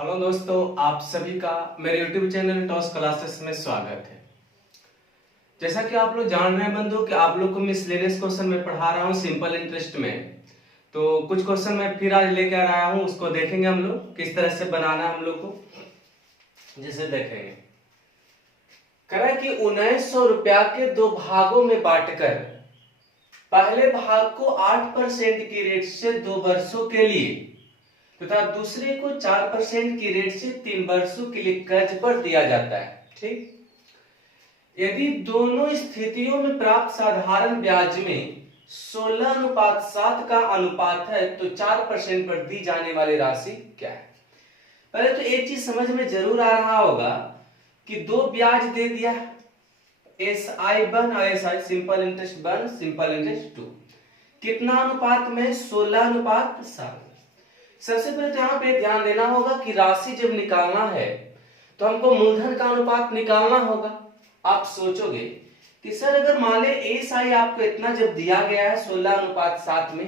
Hello दोस्तों, आप सभी का मेरे YouTube चैनल टॉस क्लासेस में स्वागत है। जैसा कि आप लोग जान रहे हैं बंधु कि आप लोग को मिसलेनियस क्वेश्चन में पढ़ा रहा हूं सिंपल इंटरेस्ट में। तो कुछ क्वेश्चन मैं फिर आज लेकर आ रहा हूं, उसको देखेंगे हम लोग किस तरह से बनाना है हम लोग को। जैसे देखेंगे करें कि 1900 रुपया के दो भागों में बांटकर पहले भाग को 8% की रेट से 2 वर्षों के लिए तथा दूसरे को 4% की रेट से 3 वर्षों के लिए कर्ज पर दिया जाता है। ठीक, यदि दोनों स्थितियों में प्राप्त साधारण ब्याज में 16:7 का अनुपात है तो 4% पर दी जाने वाली राशि क्या है। पहले तो एक चीज समझ में जरूर आ रहा होगा कि दो ब्याज दे दिया, SI1 और SI simple interest 1 simple interest 2, कितना अनुपात में 16:7। सबसे पहले तो यहाँ पे ध्यान देना होगा कि राशि जब निकालना है तो हमको मूलधन का अनुपात निकालना होगा। आप सोचोगे कि सर अगर मान ले SI आपको इतना जब दिया गया है 16:7 में,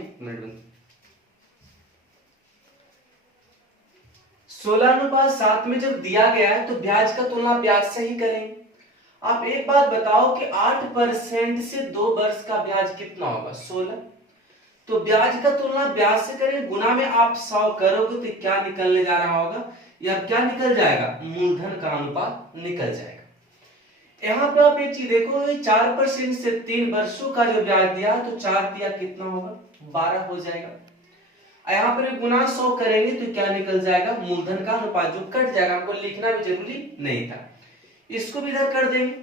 16:7 में जब दिया गया है तो ब्याज का तुलना ब्याज से ही करेंगे। आप एक बात बताओ कि 8% से 2 वर्ष का ब्याज कितना होगा 16, तो ब्याज का तुलना ब्याज से करें, गुना में आप 100 करोगे तो क्या निकलने जा रहा होगा, या क्या निकल जाएगा, मूलधन का अनुपात निकल जाएगा। यहाँ पे आप एक चीज देखो, 4% से 3 वर्षों का जो ब्याज दिया तो 4 दिया कितना होगा 12 हो जाएगा। यहाँ पर गुना 100 करेंगे तो क्या निकल जाएगा, मूलधन का अनुपात जो कट जाएगा, हमको लिखना भी जरूरी नहीं था, इसको भी इधर कर देंगे।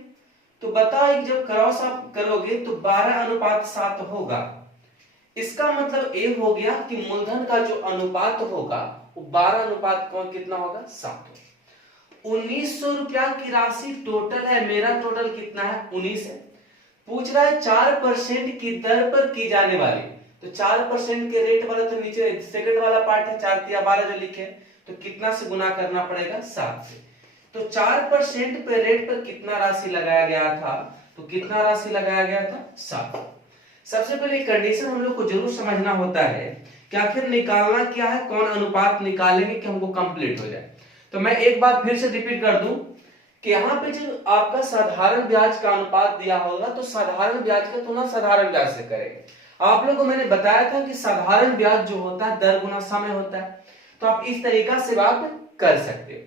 तो बताओ एक जब क्रॉस आप करोगे तो 12:7 होगा। इसका मतलब ये हो गया कि मूलधन का जो अनुपात होगा वो 12 कौन कितना होगा 7। 1900 रुपया की राशि टोटल है, मेरा टोटल कितना है 19 है। पूछ रहा है 4% की दर पर की जाने वाली, तो 4% के रेट वाला तो नीचे सेकंड वाला पार्ट है 4 तिया 12 जो लिखे, तो कितना से गुना करना पड़ेगा 7 से। तो 4% पे रेट पर कितना राशि लगाया गया था, तो कितना राशि लगाया गया था 7। सबसे पहले कंडीशन हम लोग को जरूर समझना होता है कि आखिर निकालना क्या है, कौन अनुपात निकालेंगे कि हमको कंप्लीट हो जाए। तो मैं एक बार फिर से रिपीट कर दूं कि यहाँ पे जो आपका साधारण ब्याज का अनुपात दिया होगा तो साधारण ब्याज का तुलना साधारण ब्याज से करेंगे। आप लोगों को मैंने बताया था कि साधारण ब्याज जो होता है दर गुना समय होता है, तो आप इस तरीका से बात कर सकते हो।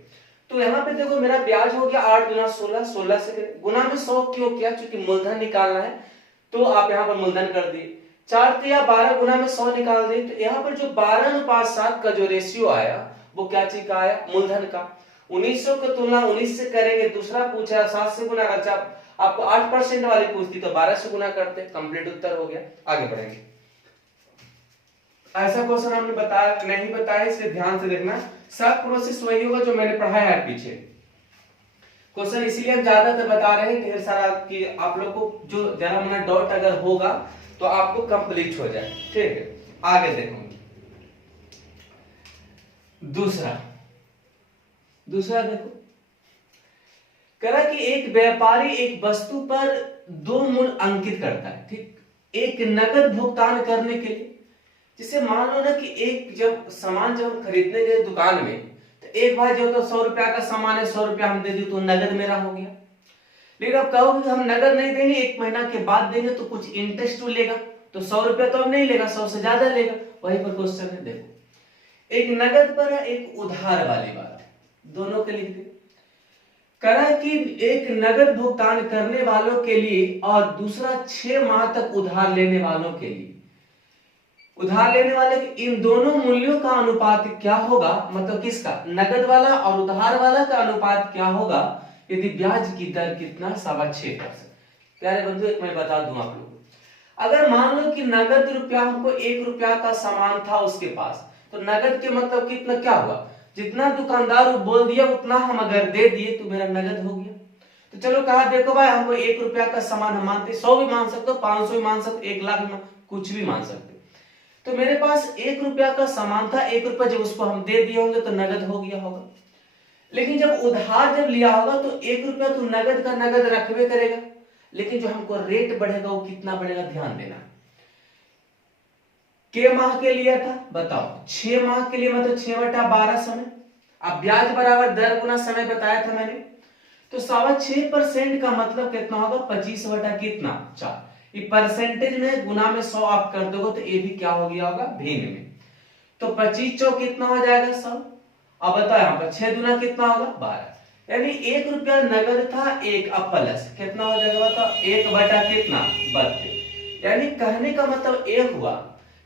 तो यहाँ पे देखो मेरा ब्याज हो गया 8 गुना 16, 16 से गुना में 100 क्यों किया, क्योंकि मूलधन निकालना है, तो आप यहाँ पर मूलधन कर दिए। 4 तिया 12 गुना में 100 निकाल दिए, तो यहाँ पर जो 12:7 का जो रेशियो आया वो क्या चीज का आया, मूलधन का। 1900 की तुलना 19 से करेंगे, दूसरा पूछा 7 से गुना, अच्छा आपको 8% वाली पूछती तो 12 से गुना करते, कंप्लीट उत्तर हो गया। आगे बढ़ेंगे। ऐसा क्वेश्चन हमने बताया नहीं बताया, इसलिए ध्यान से देखना, सब प्रोसेस वही होगा जो मैंने पढ़ाया है पीछे। क्वेश्चन इसीलिए हम ज्यादातर बता रहे हैं ढेर सारा कि आप लोग को जो जरा मना डाउट अगर होगा तो आपको कंप्लीट हो जाए। ठीक है, आगे देखो। दूसरा देखो, करा कि एक व्यापारी एक वस्तु पर 2 मूल्य अंकित करता है। ठीक, एक नकद भुगतान करने के लिए, जैसे मान लो ना कि एक जब सामान जब हम खरीदने गए दुकान में, तो एक बार जो तो 100 रुपया का सामान है 100 रुपया हम दे दी तो नगद मेरा हो गया। लेकिन अब कहोगे हम नगद नहीं देंगे, 1 महीना के बाद देंगे तो कुछ इंटरेस्ट लेगा, तो 100 रुपया तो हम नहीं लेगा, 100 से ज्यादा लेगा। वही पर क्वेश्चन है, देखो एक नगद पर है एक उधार वाली बात है, दोनों के लिख दे। करा कि एक नगद भुगतान करने वालों के लिए और दूसरा 6 माह तक उधार लेने वालों के लिए, उधार लेने वाले इन दोनों मूल्यों का अनुपात क्या होगा, मतलब किसका, नगद वाला और उधार वाला का अनुपात क्या होगा यदि ब्याज की दर कितना 6.25%। प्यारे बंधु एक मैं बता दूं आप लोगों को, अगर मान लो कि नगद रुपया हमको 1 रुपया का सामान था उसके पास, तो नगद के मतलब कितना क्या हुआ, जितना दुकानदार बोल दिया उतना हम अगर दे दिए तो मेरा नगद हो गया। तो चलो कहा देखो भाई हमको 1 रुपया का सामान हम मानते, 100 भी मान सकते हो, 500 भी मान सकते, 1 लाख भी कुछ भी मान सकते। तो मेरे पास 1 रुपया का सामान था, 1 रुपया जब उसको हम दे दिए होंगे तो नगद हो गया होगा। लेकिन जब उधार जब लिया होगा तो 1 रुपया तो नगद का नगद रखबे करेगा, लेकिन जो हमको रेट बढ़ेगा वो कितना बढ़ेगा, ध्यान देना। के माह के लिए था बताओ, 6 माह के लिए मतलब 6/12 समय, अब ब्याज बराबर दर गुना समय बताया था मैंने, तो 6.25% का मतलब कितना होगा 25 बटा कितना 4। ये परसेंटेज में गुना में 100 आप कर दोगे तो ये भी क्या हो गया होगा भिन्न में। तो 25 चौक कितना हो जाएगा 100। अब बताओ यहाँ पर 6 दुना कितना होगा 12, यानी 1 रुपया नगद था, एक अब प्लस कितना हो जाएगा बताओ 1 बटा कितना 32। यानी कहने का मतलब ये हुआ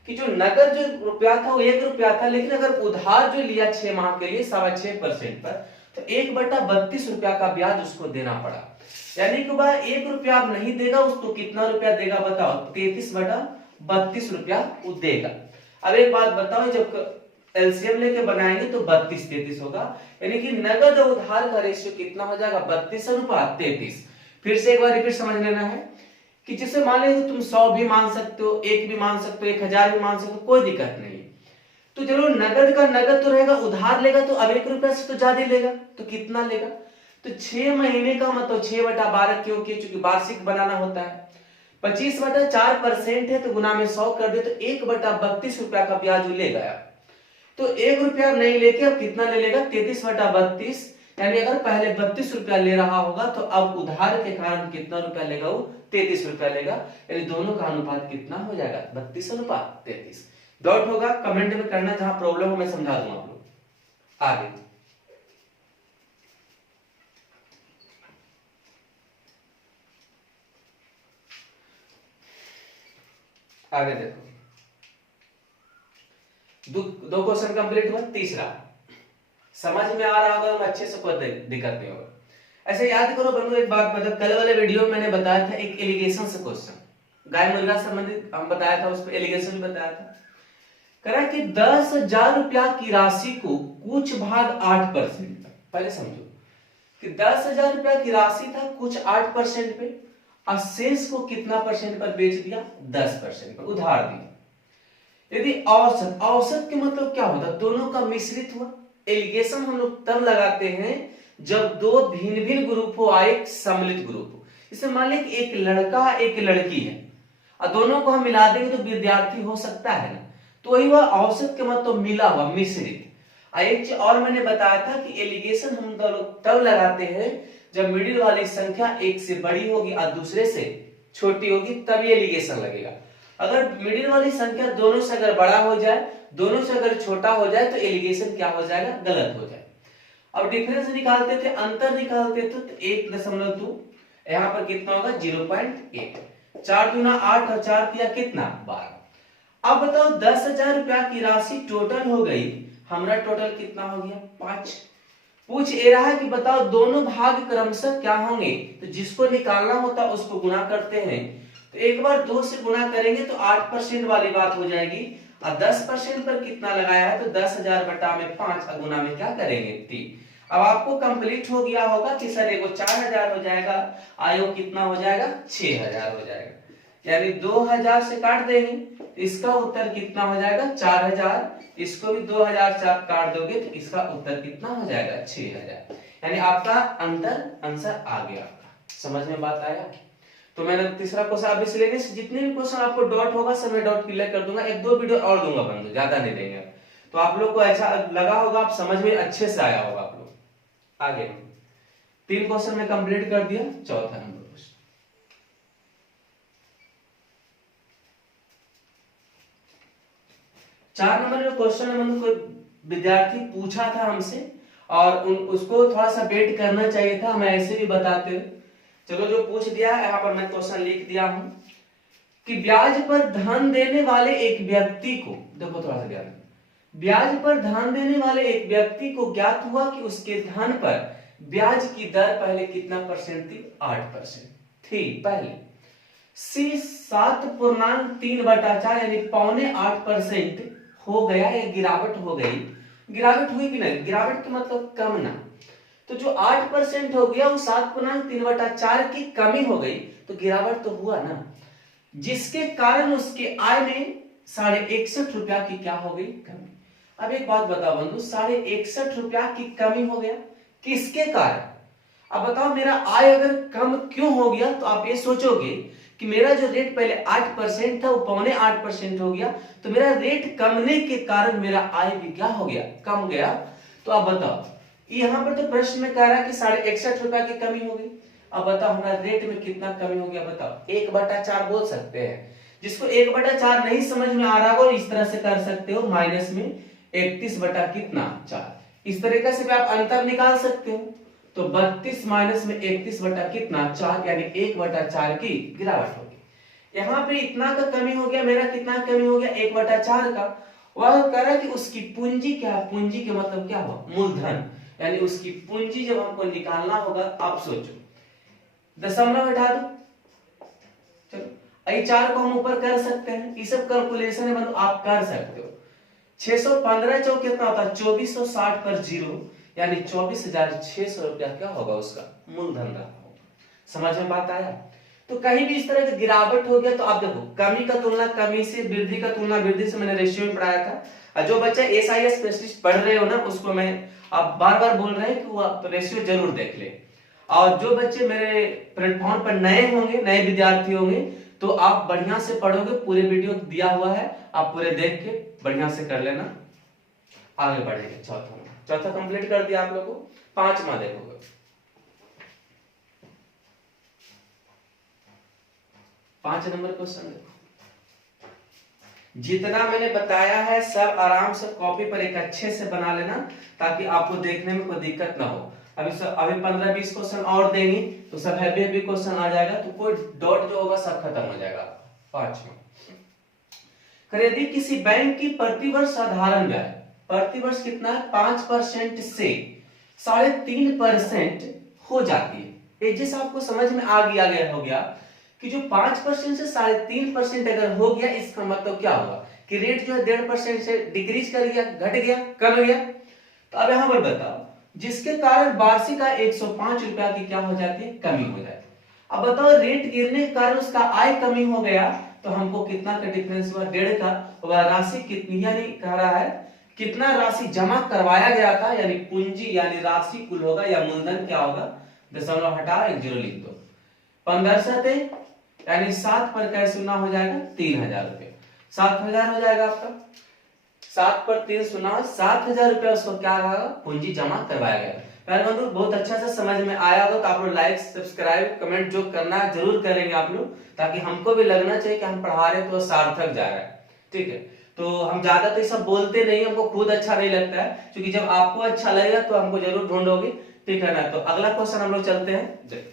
कि जो नगद जो रुपया था वो 1 रुपया था, लेकिन अगर उधार जो लिया 6 माह के लिए 6.25% पर, तो 1 बटा 32 रुपया का ब्याज उसको देना पड़ा। यानी कि वह 1 रुपया अब नहीं देगा, उसको कितना रुपया देगा बताओ 33 बटा 32 रुपया वो देगा। अब एक बात बताओ, जब एलसीएम लेके बनाएंगे तो 32-33 होगा, यानी कि नगद और उधार का रेशियो कितना हो जाएगा 32 अनुपात 33। फिर से एक बार रिपीट समझ लेना है कि जैसे मान लीजिए तुम 100 भी मान सकते हो, 1 भी मान सकते हो, 1000 भी मान सकते हो, कोई दिक्कत नहीं। तो चलो नगद का नगद तो रहेगा, उधार लेगा तो अब 1 रुपया से तो ज्यादा लेगा, तो कितना लेगा, तो 6 महीने का मतलब 6 बटा 12, क्योंकि चूंकि वार्षिक बनाना होता है। 25 बटा 4% है तो गुना में 100 कर दे तो 1 बटा 32 रुपया का ब्याज ले गया। तो 1 रुपया नहीं लेके अब कितना ले लेगा 33 बटा 32, यानी अगर पहले 32 रुपया ले रहा होगा तो अब उधार के कारण कितना रुपया लेगा वो 33 रुपया लेगा, यानी दोनों का अनुपात कितना हो जाएगा 32 अनुपात 33। डाउट होगा कमेंट में करना, जहां प्रॉब्लम हो मैं समझा दूंगा आप लोग। आगे आगे देखो, दो क्वेश्चन कंप्लीट हुआ, तीसरा समझ में आ रहा होगा, अच्छे से कोई दिक्कत नहीं होगा। ऐसे याद करो बंधु, एक बात बता, कल वाले वीडियो में मैंने बताया था एक एलिगेशन से क्वेश्चन, गाय मुर्गा संबंधित हम बताया था, उस पर एलिगेशन भी बताया था। करा कि 10,000 रुपया की राशि को कुछ भाग 8%, पहले समझो कि 10,000 रुपया की राशि था, कुछ 8% पे, और शेष को कितना परसेंट पर बेच दिया 10% पर उधार दिया। यदि औसत, औसत के मतलब क्या होता है, दोनों का मिश्रित हुआ। एलिगेशन हम लोग तब लगाते हैं जब दो भिन्न भिन्न ग्रुप हो, एक सम्मिलित ग्रुप हो। इसे मान लें कि एक लड़का एक लड़की है और दोनों को हम मिला देंगे तो विद्यार्थी हो सकता है ना, तो वही वह औसत के मतलब मिला हुआ मिश्रित। एक चीज और मैंने बताया था कि एलिगेशन हम तब लगाते हैं जब मिडिल वाली संख्या एक से बड़ी होगी और दूसरे से छोटी होगी, तब ये एलिगेशन लगेगा। अगर मिडिल वाली संख्या दोनों से अगर बड़ा हो जाए, दोनों से अगर छोटा हो जाए, तो एलिगेशन क्या हो जाएगा गलत हो जाए। अब डिफरेंस निकालते थे, अंतर निकालते थे, तो 1.2, यहाँ पर कितना होगा 0.8, 4 दूना 8 और 4 किया कितना 12। अब बताओ 10,000 रुपया की राशि टोटल हो गई, हमारा टोटल कितना हो गया 5। पूछ ये रहा है कि बताओ दोनों भाग क्रमशः क्या होंगे, तो जिसको निकालना होता है उसको गुना करते हैं, तो एक बार 2 से गुना करेंगे तो 8% वाली बात हो जाएगी, और 10% पर कितना लगाया है तो 10,000 बटा में 5 और गुना में क्या करेंगे 3। अब आपको कंप्लीट हो गया होगा कि सर एगो 4,000 हो जाएगा, आयो कितना हो जाएगा 6,000 हो जाएगा, यानी 2,000 से काट देंगे, इसका उत्तर कितना हो जाएगा 4,000, इसको भी 2,000 से आप काट दोगे तो इसका उत्तर कितना हो जाएगा 6,000, यानी आपका आंसर आ गया। आपका समझ में बात आया। तो मैंने तीसरा क्वेश्चन अभी से लेने से जितने भी क्वेश्चन आपको डॉट होगा सब मैं डॉट क्लियर कर दूंगा, 1-2 वीडियो और दूंगा बंधु, ज्यादा नहीं देंगे। तो आप लोग को ऐसा लगा होगा, आप समझ में अच्छे से आया होगा आप लोग। आगे 3 क्वेश्चन में कंप्लीट कर दिया, चौथा नंबर 4 नंबर जो क्वेश्चन है मतलब कोई विद्यार्थी पूछा था हमसे और उसको थोड़ा सा वेट करना चाहिए था, हमें ऐसे भी बताते हुए। चलो जो पूछ दिया है यहाँ पर मैं क्वेश्चन लिख दिया हूं कि ब्याज पर धन देने वाले एक व्यक्ति को, देखो थोड़ा सा ध्यान, ब्याज पर धन देने वाले एक व्यक्ति को ज्ञात हुआ कि उसके धन पर ब्याज की दर पहले कितना परसेंट थी 8% थी पहले, सी 7.3/4 यानी 7.25% हो गया, या गिरावट हो गई, गिरावट हुई कि नहीं, गिरावट का मतलब कम ना, तो जो 8% हो गया वो 7.3/4 की कमी हो गई, तो गिरावट तो हुआ ना, जिसके कारण उसके आय में 61.5 रुपया की क्या हो गई कमी। अब एक बात बताओ बंधु, 61.5 रुपया की कमी हो गया किसके कारण। अब बताओ मेरा आय अगर कम क्यों हो गया, तो आप ये सोचोगे कि मेरा जो रेट पहले 8% था वो 7.25% हो गया, तो मेरा रेट कमने के कारण मेरा आय भी क्या हो गया कम गया। तो आप बताओ, यहाँ पर तो प्रश्न में कह रहा है कि 61.5 रुपया की कमी होगी। अब बताओ हमारा रेट में कितना कमी हो गया, बताओ 1/4 बोल सकते हैं। जिसको 1/4 नहीं समझ में आ रहा हो इस तरह से कर सकते हो, माइनस में 31 बटा कितना 4, इस तरीके से भी आप अंतर निकाल सकते हो। तो 32 माइनस में 31 बटा कितना 4, यानी 1/4 की गिरावट होगी। यहाँ पे इतना का कमी हो गया, मेरा कितना कमी हो गया 1/4 का। वह कह रहा है कि उसकी पूंजी क्या है, पूंजी के मतलब क्या हुआ मूलधन, यानी उसकी पूंजी जब हमको निकालना होगा, आप सोचो दशमलव हटा दो, चलो 4 को हम ऊपर कर सकते हैं, ये सब कैलकुलेशन है आप कर सकते हो। 615 चौक कितना होता है 2460 पर 0, यानी 24,600 रुपया क्या होगा उसका मूलधन रहा होगा। समझ में बात आया। तो कहीं भी इस तरह की गिरावट हो गया तो आप देखो कमी का तुलना कमी से, वृद्धि का तुलना वृद्धि से, मैंने रेशियो में पढ़ाया था। जो बच्चा एसआईएस स्पेशलिस्ट पढ़ रहे हो ना, उसको मैं आप बार बार बोल रहे हैं कि वो रेशियो जरूर देख ले। और जो बच्चे मेरे प्लेटफॉर्म पर नए होंगे, नए विद्यार्थी होंगे, तो आप बढ़िया से पढ़ोगे, पूरे वीडियो दिया हुआ है, आप पूरे देख के बढ़िया से कर लेना, आगे बढ़ेंगे। चौथा कंप्लीट कर दिया आप लोगों को। 5वां देखोगे, 5 नंबर क्वेश्चन देखो। जितना मैंने बताया है सब आराम से कॉपी पर एक अच्छे से बना लेना, ताकि आपको देखने में कोई दिक्कत ना हो। अभी 15-20 क्वेश्चन और देंगे तो सब हैवी क्वेश्चन आ जाएगा, तो कोई डॉट जो होगा सब खत्म हो जाएगा। 5वां, यदि किसी बैंक की प्रतिवर्ष साधारण ब्याज प्रतिवर्ष कितना है 5% से 3.5% हो जाती है। एक जैसा आपको समझ में आ गया हो गया कि जो 5% से 3.5% अगर हो गया, इसका मतलब क्या होगा कि रेट जो है 1.5% से डिक्रीज कर गया, घट गया, कम गया। तो अब यहां पर बताओ, जिसके कारण वार्षिक आय 105 रुपया की क्या हो जाती है, कमी हो जाती है। अब बताओ रेट गिरने के कारण उसका आय कमी हो गया, तो हमको कितना का डिफरेंस हुआ 1.5 का, वह राशि कितनी, यानी कह रहा है कितना राशि जमा करवाया गया था, यानी पूंजी यानी राशि कुल होगा या मूलधन क्या होगा, दशमलव हटा 1 0 लिख दो। 15 यानी 7 पर कैसे गुना हो जाएगा 3000 रुपया, 7000 हो जाएगा आपका। 7 पर 3 सुना 7000 रुपया उसको क्या रहा पूंजी जमा करवाया गया। पहले बंधु बहुत अच्छा से समझ में आया होगा, तो आप लोग लाइक सब्सक्राइब कमेंट जो करना है जरूर करेंगे आप लोग, ताकि हमको भी लगना चाहिए कि हम पढ़ा रहे तो सार्थक जा रहा है। ठीक है, तो हम ज्यादा तो सब बोलते नहीं, हमको खुद अच्छा नहीं लगता है, क्योंकि जब आपको अच्छा लगेगा तो हमको जरूर ढूंढोगे। ठीक है ना। तो अगला क्वेश्चन हम लोग चलते हैं।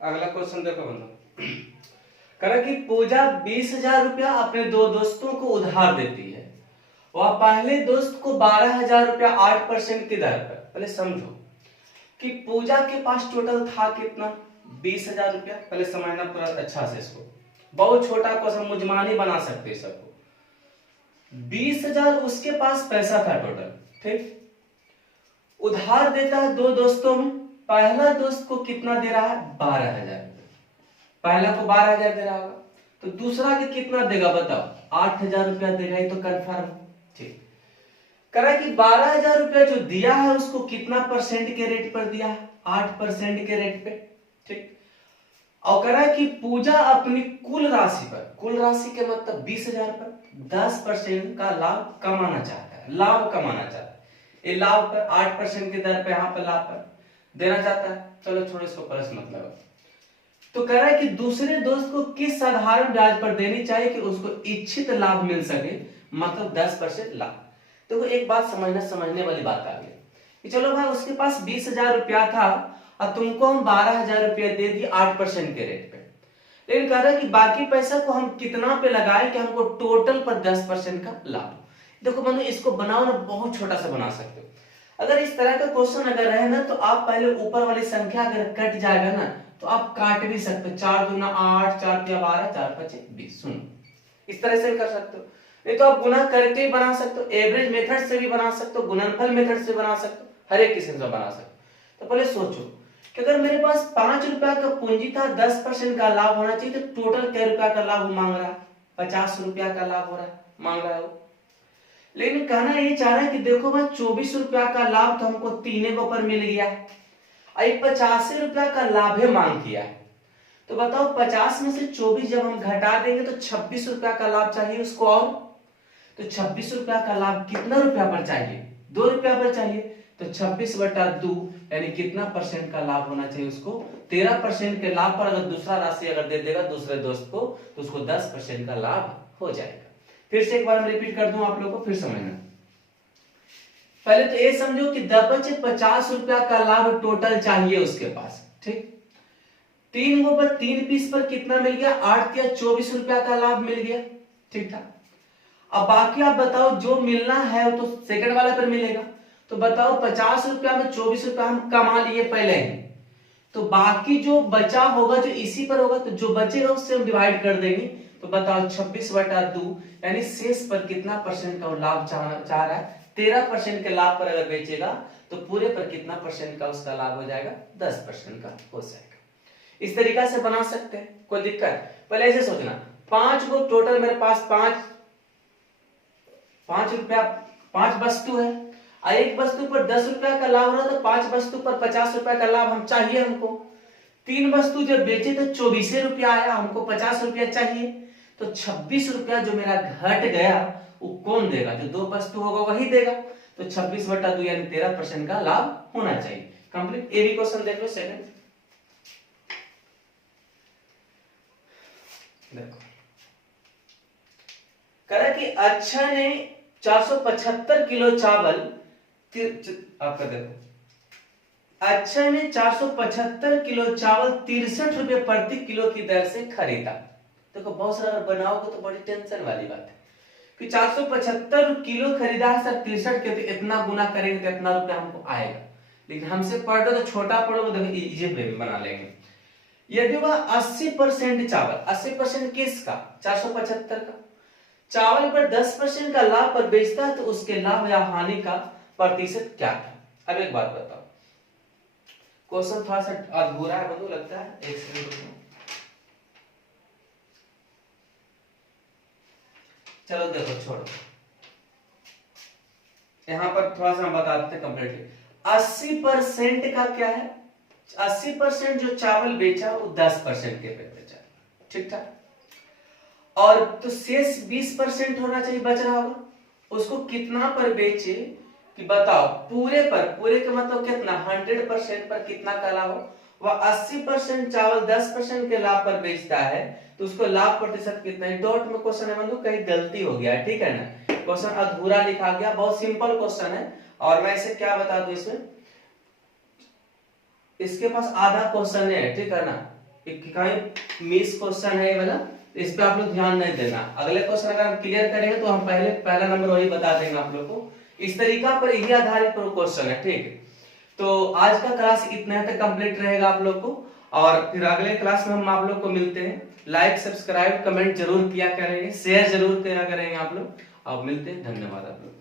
अगला क्वेश्चन देखो बंधु, कह कि पूजा 20,000 रुपया अपने 2 दोस्तों को उधार देती है। वह पहले दोस्त को 12,000 रुपया 8% की दर पर, पहले समझो कि पूजा के पास टोटल था कितना 20,000 रुपया। पहले समझना पूरा अच्छा से, इसको बहुत छोटा क्वेश्चन मुजमानी बना सकते सबको। 20,000 उसके पास पैसा था टोटल, ठीक। उधार देता है 2 दोस्तों में, पहला दोस्त को कितना दे रहा है 12,000, पहला को 12,000 दे रहा होगा, तो दूसरा के कितना देगा बताओ 8,000 रुपया देगा, ये तो कंफर्म। ठीक, करा कि 12,000 रुपया जो दिया है उसको कितना परसेंट के रेट पर दिया है 8% के रेट पे। ठीक, और करा कि पूजा अपनी कुल राशि पर, कुल राशि के मतलब 20,000 पर 10% का लाभ कमाना चाहता है, लाभ कमाना चाहता है। ये लाभ पर 8% की दर पे यहाँ पर लाभ पर देना चाहता है। चलो छोड़ो इसको, प्लस मतलब। तो कह रहा है कि दूसरे दोस्त को किस साधारण ब्याज पर देनी चाहिए कि उसको इच्छित लाभ मिल सके, मतलब 10% लाभ। तो एक बात समझने वाली बात आ गई कि चलो भाई उसके पास 20,000 रुपया था और तुमको हम 12,000 रुपया दे दिए 8% के रेट पे, लेकिन कह रहा है कि बाकी पैसा को हम कितना पे लगाए कि हमको टोटल पर 10% का लाभ। देखो बंधु इसको बनाओ ना, बहुत छोटा सा बना सकते हो। अगर इस तरह का क्वेश्चन अगर रहे ना, तो आप पहले ऊपर वाली संख्या अगर कट जाएगा ना, तो आप काट भी सकते हो। 4 दूना 8, 4 तिया 12, 4 5 20, सुनो इस तरह से कर सकते हो। नहीं तो आप गुना करके बना सकते हो, एवरेज मेथड से भी बना सकते हो, गुणनफल मेथड से बना सकते हो, हर एक किस्म से बना सकते हो। तो पहले सोचो कि अगर मेरे पास 5 रुपया का पूंजी था, 10% का लाभ होना चाहिए, तो टोटल क्या रुपया का लाभ मांग रहा है 50 रुपया का लाभ हो रहा है, मांग रहा है। लेकिन कहना ये चाह रहा है कि देखो भाई 24 रुपया का लाभ तो हमको तीनों के ऊपर मिल गया, 85 रुपया का लाभ है मांग किया है। तो बताओ 50 में से 24 जब हम घटा देंगे तो 26 रुपया का लाभ चाहिए उसको। और तो 26 रुपया का लाभ कितना रुपया पर चाहिए? 2 रुपया पर चाहिए। तो 26/2 यानी कितना परसेंट का लाभ होना चाहिए उसको? 13% के लाभ पर अगर दूसरा राशि अगर दे देगा दूसरे दोस्त को तो उसको 10% का लाभ हो जाएगा। फिर से एक बार मैं रिपीट कर दूं आप लोगों को, फिर समझना। पहले तो ये समझो कि 50 रुपया का लाभ टोटल चाहिए उसके पास, ठीक। 3 पीस पर कितना मिल गया? 8 या 24 रुपया का लाभ मिल गया, ठीक था। अब बाकी आप बताओ जो मिलना है तो सेकंड वाला पर मिलेगा। तो बताओ 50 रुपया में 24 रुपया हम कमा लिए पहले ही, तो बाकी जो बचा होगा जो इसी पर होगा, तो जो बचेगा उससे हम डिवाइड कर देंगे। तो बताओ 26/2 यानी शेष पर कितना परसेंट का लाभ चाह रहा है? 13% के लाभ पर अगर बेचेगा तो पूरे पर कितना परसेंट का उसका लाभ हो जाएगा? 10% का हो जाएगा। इस तरीका से बना सकते हैं, कोई दिक्कत? पहले ऐसे सोचना, 5 को टोटल मेरे पास 5 रुपया 5 वस्तु है, एक वस्तु पर 10 रुपया का लाभ रहा तो 5 वस्तु पर 50 रुपया का लाभ हम चाहिए हमको। 3 वस्तु जब बेचे तो 24 रुपया आया, हमको 50 रुपया चाहिए। तो 26 रुपया जो मेरा घट गया वो कौन देगा? जो 2 वस्तु होगा वही देगा। तो 26/2 यानी 13% का लाभ होना चाहिए। कंप्लीट। ए भी क्वेश्चन देख लो सेकंड। देखो कह रहा कि अच्छा ने 475 किलो चावल आपका देखो, अच्छा ने 475 किलो चावल 63 रुपए प्रति किलो की दर से खरीदा। देखो बहुत सारा अगर बनाओगे तो बड़ी टेंशन वाली बात है कि 475 किलो खरीदा है सर, 63 के तो इतना गुना करेंगे तो इतना रुपया हमको आएगा। लेकिन हमसे पढ़ दो तो छोटा पढ़ोगे तो इजी वे में बना लेंगे। यदि वह 80% चावल, 80% किसका? 475 का चावल पर 10% का लाभ पर बेचता है तो उसके लाभ या हानि का प्रतिशत क्या था? अब एक बात बताओ, क्वेश्चन थोड़ा सा अधूरा है मुझे लगता है, एक सेकंड। चलो देखो छोड़ो, यहां पर थोड़ा सा हम बताते हैं कंप्लीटली। 80% का क्या है? 80% जो चावल बेचा वो 10% के पे बेचा, ठीक था। और तो शेष 20% होना चाहिए, बच रहा होगा, उसको कितना पर बेचे कि बताओ? पूरे पर, पूरे का मतलब कितना? 100% पर कितना का लाभ हो? वह 80% चावल 10% के लाभ पर बेचता है तो उसको लाभ प्रतिशत कितना है? डॉट में क्वेश्चन है बंधु, कहीं गलती हो गया है, ठीक है ना, क्वेश्चन अधूरा लिखा गया। बहुत सिंपल क्वेश्चन है और मैं इसे क्या बता दूं, इसमें इसके पास आधा क्वेश्चन है, ठीक है ना, कहीं मिस क्वेश्चन है ये वाला, इस पे आप लोग ध्यान नहीं देना। अगले क्वेश्चन अगर हम क्लियर करेंगे तो हम पहला नंबर वही बता देंगे आप लोग को। इस तरीका पर यही आधारित क्वेश्चन है, ठीक। तो आज का क्लास इतना तक कंप्लीट रहेगा आप लोग को, और फिर अगले क्लास में हम आप लोग को मिलते हैं। लाइक सब्सक्राइब कमेंट जरूर किया करेंगे, शेयर जरूर किया करेंगे आप लोग, और मिलते हैं। धन्यवाद आप लोग।